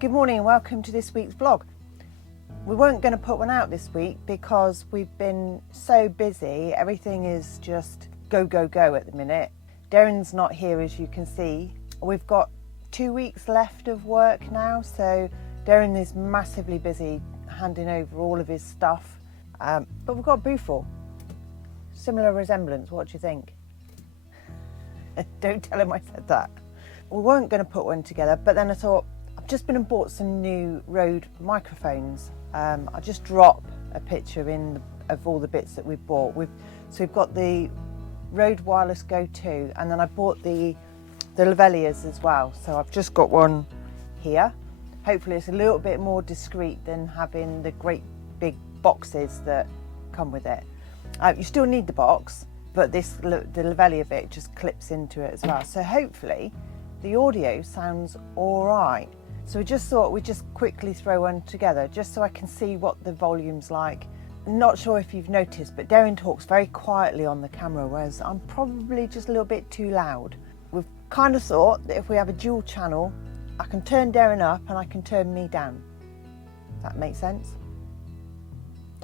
Good morning and welcome to this week's vlog. We weren't going to put one out this week because we've been so busy. Everything is just go, go, go at the minute. Darren's not here, as you can see. We've got 2 weeks left of work now, so Darren is massively busy handing over all of his stuff. But we've got a booth full. Similar resemblance, what do you think? Don't tell him I said that. We weren't going to put one together, but then I thought, I've just been and bought some new Rode microphones. I'll just drop a picture in of all the bits that we've bought. So we've got the Rode Wireless Go 2, and then I bought the lavaliers as well. So I've just got one here. Hopefully it's a little bit more discreet than having the great big boxes that come with it. You still need the box, but the lavalier bit just clips into it as well. So hopefully the audio sounds all right. So we just thought we'd just quickly throw one together just so I can see what the volume's like. I'm not sure if you've noticed, but Darren talks very quietly on the camera, whereas I'm probably just a little bit too loud. We've kind of thought that if we have a dual channel, I can turn Darren up and I can turn me down. Does that make sense?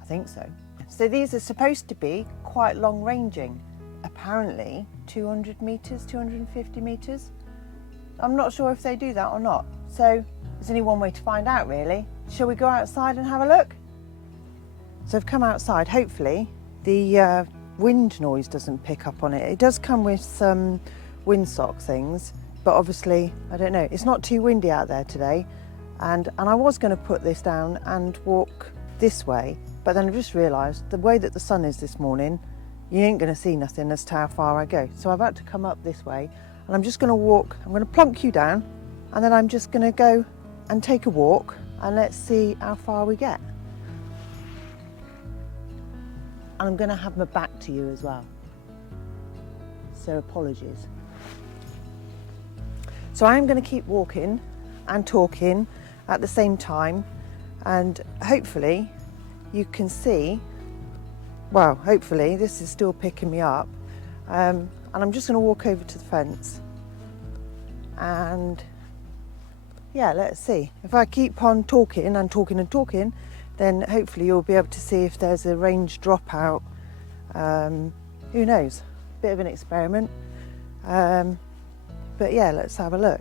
I think so. So these are supposed to be quite long ranging. Apparently 200 meters, 250 meters. I'm not sure if they do that or not. So there's only one way to find out really. Shall we go outside and have a look? So I've come outside. Hopefully the wind noise doesn't pick up on it. It does come with some windsock things, but obviously, I don't know. It's not too windy out there today. And I was going to put this down and walk this way, but then I just realised the way that the sun is this morning, you ain't going to see nothing as to how far I go. So I've had to come up this way. And I'm just going to walk, I'm going to plonk you down, and then I'm just going to go and take a walk, and let's see how far we get. And I'm going to have my back to you as well. So apologies. So I'm going to keep walking and talking at the same time, and hopefully you can see, well, hopefully this is still picking me up. And I'm just going to walk over to the fence and yeah, let's see. If I keep on talking and talking and talking, then hopefully you'll be able to see if there's a range dropout. Who knows? Bit of an experiment. But yeah, let's have a look.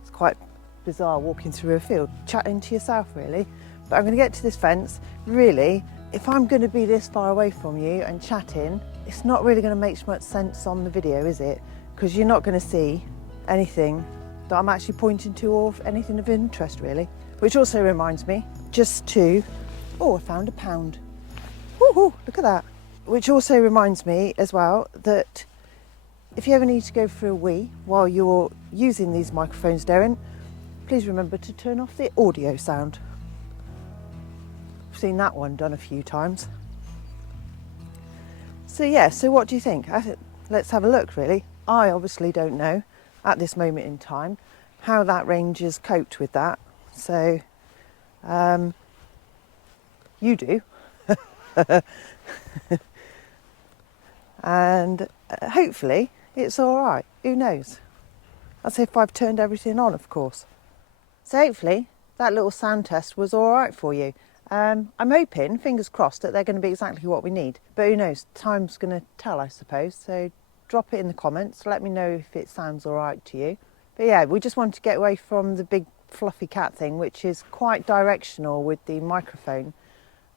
It's quite bizarre walking through a field, chatting to yourself really. But I'm going to get to this fence. Really, if I'm going to be this far away from you and chatting, it's not really going to make much sense on the video, is it? Because you're not going to see anything that I'm actually pointing to or anything of interest really. Which also reminds me just to, oh, I found £1. Woohoo, look at that. Which also reminds me as well that if you ever need to go for a wee while you're using these microphones, Darren, please remember to turn off the audio sound. I've seen that one done a few times. So yeah, so what do you think? Let's have a look really. I obviously don't know at this moment in time how that range has coped with that. So you do. And hopefully it's all right. Who knows? That's if I've turned everything on, of course. So hopefully that little sound test was all right for you. I'm hoping, fingers crossed, that they're going to be exactly what we need. But who knows, time's going to tell, I suppose. So drop it in the comments, let me know if it sounds all right to you. But yeah, we just wanted to get away from the big fluffy cat thing, which is quite directional with the microphone,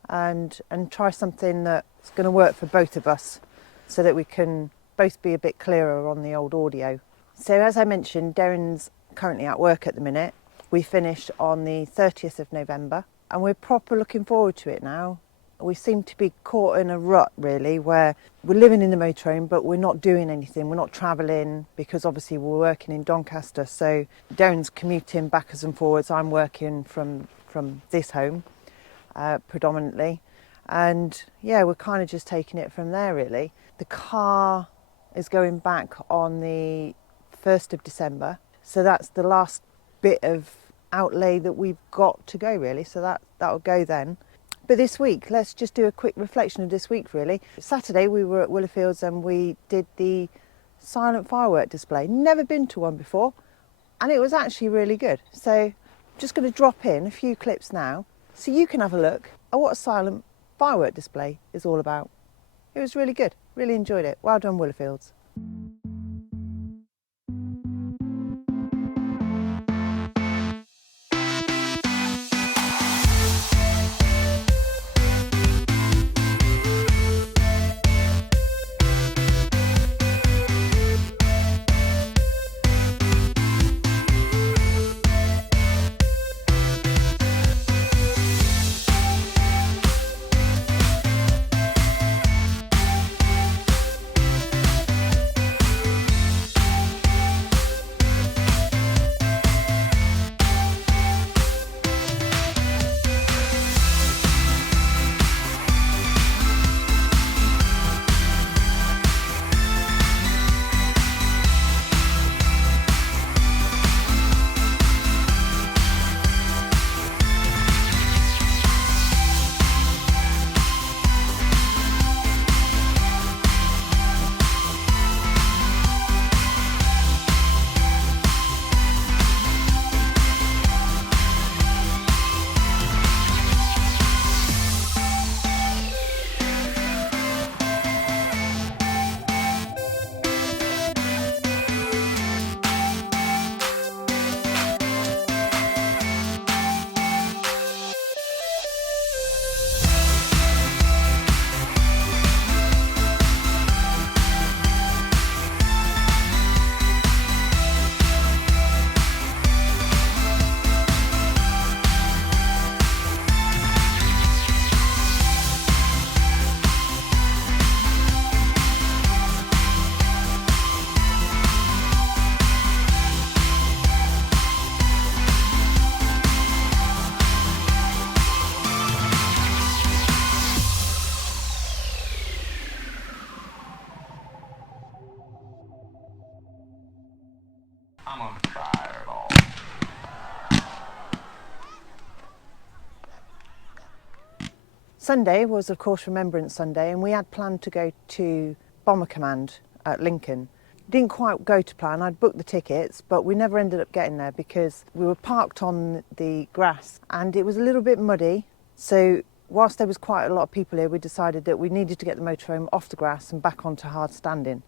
and try something that's going to work for both of us so that we can both be a bit clearer on the old audio. So as I mentioned, Darren's currently at work at the minute. We finished on the 30th of November. And we're proper looking forward to it now. We seem to be caught in a rut really, where we're living in the motorhome but we're not doing anything, we're not travelling because obviously we're working in Doncaster, so Darren's commuting backwards and forwards, I'm working from this home predominantly, and yeah, we're kind of just taking it from there really. The car is going back on the 1st of December, so that's the last bit of outlay that we've got to go really, so that'll go then. But this week, let's just do a quick reflection of this week really. Saturday we were at Willowfields and we did the silent firework display. Never been to one before, and it was actually really good. So Just going to drop in a few clips now so you can have a look at what a silent firework display is all about. It was really good, really enjoyed it. Well done, Willowfields. I'm on fire at all. Sunday was of course Remembrance Sunday, and we had planned to go to Bomber Command at Lincoln. Didn't quite go to plan. I'd booked the tickets, but we never ended up getting there because we were parked on the grass and it was a little bit muddy. So whilst there was quite a lot of people here, we decided that we needed to get the motorhome off the grass and back onto hard standing.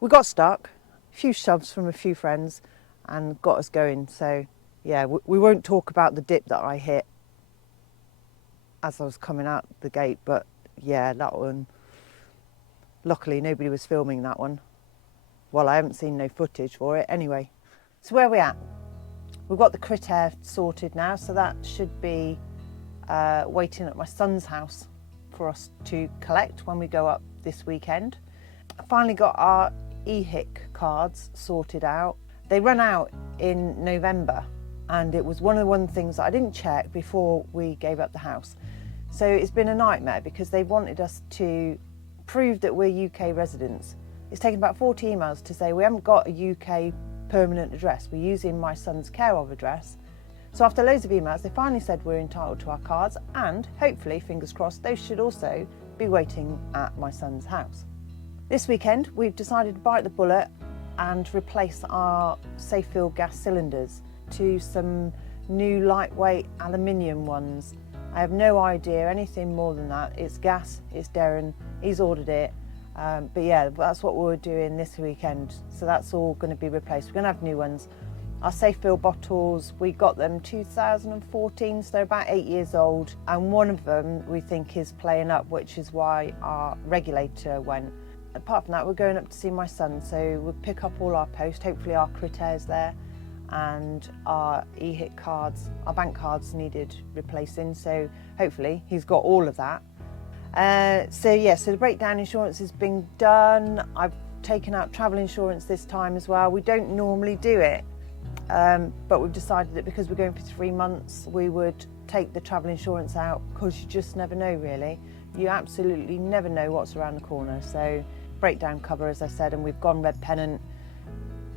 We got stuck, a few shoves from a few friends, and got us going. So yeah, we won't talk about the dip that I hit as I was coming out the gate, but yeah, that one, luckily nobody was filming that one. Well, I haven't seen no footage for it anyway. So where are we at? We've got the crit air sorted now, so that should be waiting at my son's house for us to collect when we go up this weekend. I finally got our EHIC cards sorted out. They run out in November, and it was one of the things that I didn't check before we gave up the house. So it's been a nightmare because they wanted us to prove that we're UK residents. It's taken about 40 emails to say we haven't got a UK permanent address. We're using my son's care of address. So after loads of emails, they finally said we're entitled to our cards, and hopefully, fingers crossed, those should also be waiting at my son's house. This weekend, we've decided to bite the bullet and replace our safe fill gas cylinders to some new lightweight aluminium ones. I have no idea anything more than that. It's gas, it's Darren, he's ordered it. But yeah, that's what we're doing this weekend. So that's all going to be replaced. We're going to have new ones. Our safe fill bottles, we got them 2014, so they're about 8 years old. And one of them we think is playing up, which is why our regulator went. Apart from that, we're going up to see my son. So we'll pick up all our post, hopefully our crit airs there, and our EHIC cards, our bank cards needed replacing. So hopefully he's got all of that. So the breakdown insurance has been done. I've taken out travel insurance this time as well. We don't normally do it, but we've decided that because we're going for 3 months, we would take the travel insurance out, because you just never know, really. You absolutely never know what's around the corner. So breakdown cover, as I said, and we've gone red pennant.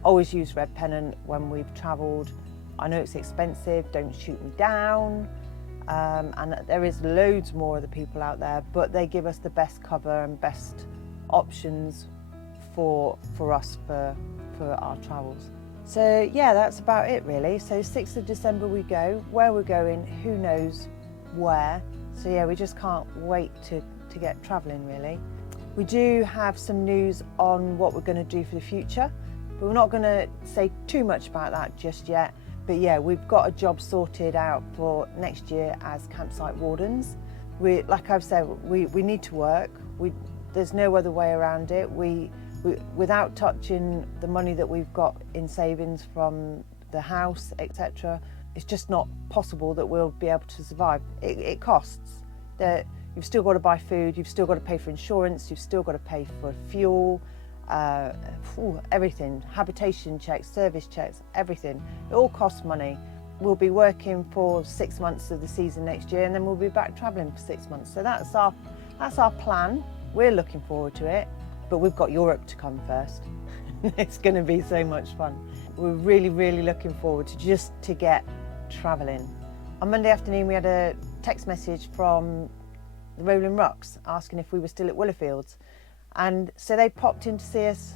Always use red pennant when we've travelled. I know it's expensive, don't shoot me down. And there is loads more of the people out there, but they give us the best cover and best options for us for our travels. So yeah, that's about it really. So 6th of December we go. Where we're going, who knows where. So yeah, we just can't wait to get travelling really. We do have some news on what we're going to do for the future, but we're not going to say too much about that just yet. But yeah, we've got a job sorted out for next year as campsite wardens. Like I've said, we need to work. There's no other way around it. Without touching the money that we've got in savings from the house, etc., it's just not possible that we'll be able to survive. It costs. You've still got to buy food, you've still got to pay for insurance, you've still got to pay for fuel, everything, habitation checks, service checks, everything. It all costs money. We'll be working for 6 months of the season next year, and then we'll be back travelling for 6 months. So that's our plan. We're looking forward to it, but we've got Europe to come first. It's going to be so much fun. We're really, really looking forward to get travelling. On Monday afternoon, we had a text message from the Rolling Rocks asking if we were still at Willowfields, and so they popped in to see us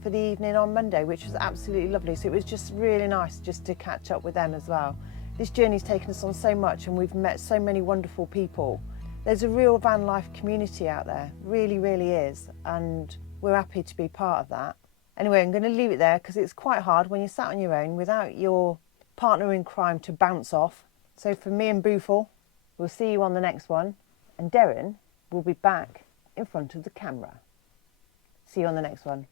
for the evening on Monday, which was absolutely lovely. So it was just really nice just to catch up with them as well. This journey's taken us on so much, and we've met so many wonderful people. There's a real van life community out there, really, really is, and we're happy to be part of that. Anyway, I'm going to leave it there because it's quite hard when you're sat on your own without your partner in crime to bounce off. So for me and Boofle, we'll see you on the next one. And Darren will be back in front of the camera. See you on the next one.